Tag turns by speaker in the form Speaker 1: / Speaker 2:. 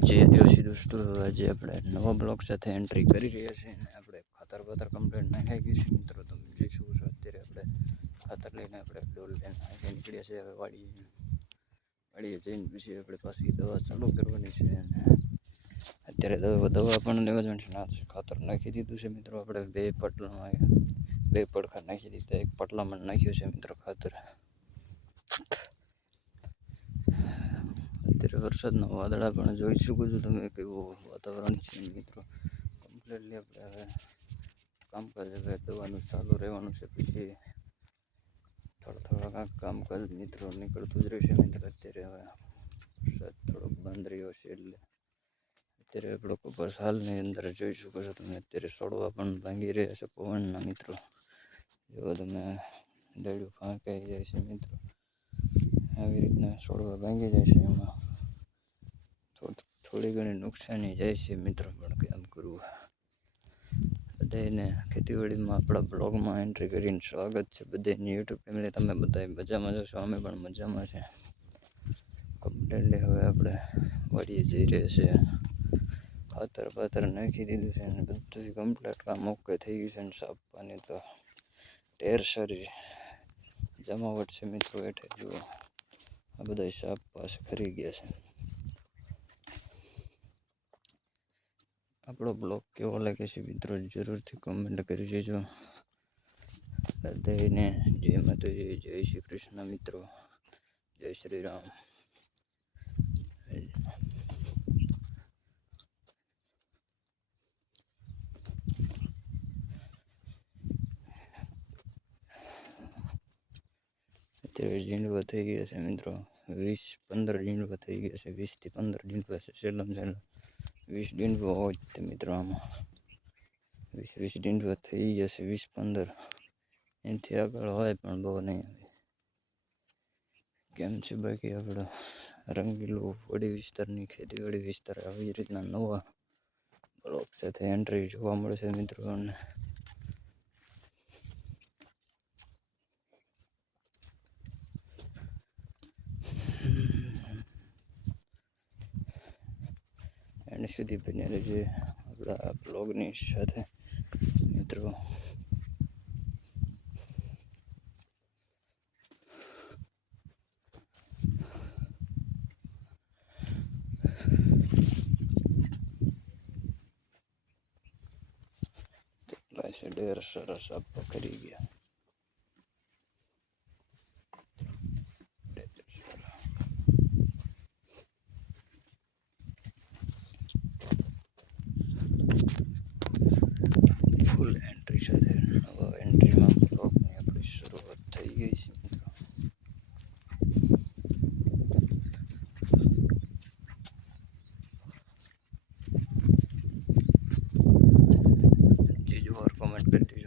Speaker 1: જે દિવસી દોસ્તો આજે આપણે નવા બ્લોક સાથે એન્ટ્રી કરી રહ્યા છીએ અને આપણે ખાતર બાતર કમ્પ્લીટ નાખાઈ ગયું છે. મિત્રો, તમે જોઈ શકો છો, અત્યારે આપણે ખાતર લઈને આપણે ડોલ લઈને આજે નીકળ્યા છીએ. હવે વાડીએ વાડીએ જઈને પછી આપણે પાછી દવા ચાલુ કરવાની છે અને અત્યારે દવા દવા પણ લેવા જવાનું છે. ના ખાતર નાખી દીધું છે મિત્રો, આપણે બે પટલામાં બે પડખા નાખી દીધા. એક પટલામાં નાખ્યું છે મિત્રો ખાતર અત્યારે વરસાદના વાદળા પણ જોઈ શકો છો તમે કેવું વાતાવરણ છે મિત્રો. કમ્પ્લીટલી આપણે હવે કામકાજ હવે દવાનું ચાલુ રહેવાનું છે પછી થોડા થોડા કાંક કામકાજ મિત્રો નીકળતું જ રહેશે મિત્રો. અત્યારે હવે વરસાદ થોડોક બંધ રહ્યો છે એટલે અત્યારે આપણો કપાસ હાલની અંદર જોઈ શકો છો તમે. અત્યારે છોડવા પણ ભાંગી રહ્યા છે પવનના મિત્રો. જો તમે ડેડું ફાંકાઈ જાય છે મિત્રો. આવી રીતના છોડવા ભાંગી જાય છે એમાં. થોડ- થોડી ઘણી નુકસાની જાય છે મિત્રો, પણ કેમ કરવું? બધાને ખેતીવાડીમાં આપણા બ્લોગમાં એન્ટ્રી કરીને સ્વાગત છે. બધાની યુટ્યુબ ફેમિલી તમે બધા મજામાં જશો અમે પણ મજામાં છે. કમ્પ્લેટલી હવે આપણે વાડીએ જઈ રહ્યા છે. ખાતર પાતર નાખી દીધું છે અને બધું કમ્પ્લેટ કામ ઓકે થઈ ગયું છે અને સાપવાની તો ઢેર સારી જમાવટ છે મિત્રો, હેઠે જુઓ. આ બધા સાપ પાસે ખરી ગયા છે. આપણો બ્લોગ કેવો લાગે છે મિત્રો જરૂરથી કમેન્ટ કરી દેજો. હૃદયને જય માતાજી, જય શ્રી કૃષ્ણ મિત્રો. જય શ્રી રામ. અત્યારે ઝીંડવા થઈ ગયા છે મિત્રો. વીસ પંદર ઝીંડવા થઈ ગયા છે. વીસથી પંદર ઝીંડવા છે. સેલમ છેલ્લા. વીસ ડીંડવા હોય તે મિત્રો આમાં. વીસ વીસ ડીંડવા થઈ જશે, વીસ, પંદર. એનાથી આગળ હોય પણ બહુ નહીં આવે. કેમ છે બાકી આપણો રંગીલો વડી વિસ્તારની ખેતીવાડી વિસ્તાર આવી રીતના નવા બ્લોક સાથે એન્ટ્રી જોવા મળશે મિત્રો અને એની સુધી બની રહેજે. આપણા બ્લોગની સાથે મિત્રો. ઢેર સરસ આપવા કરી ગયા ઢેર સરસ. ફૂલ એન્ટ્રી સાથે નવા એન્ટ્રીમાં બ્લોગની આપણી શરૂઆત થઈ ગઈ છે મિત્રો. જે જોવાર કોમેન્ટ કરી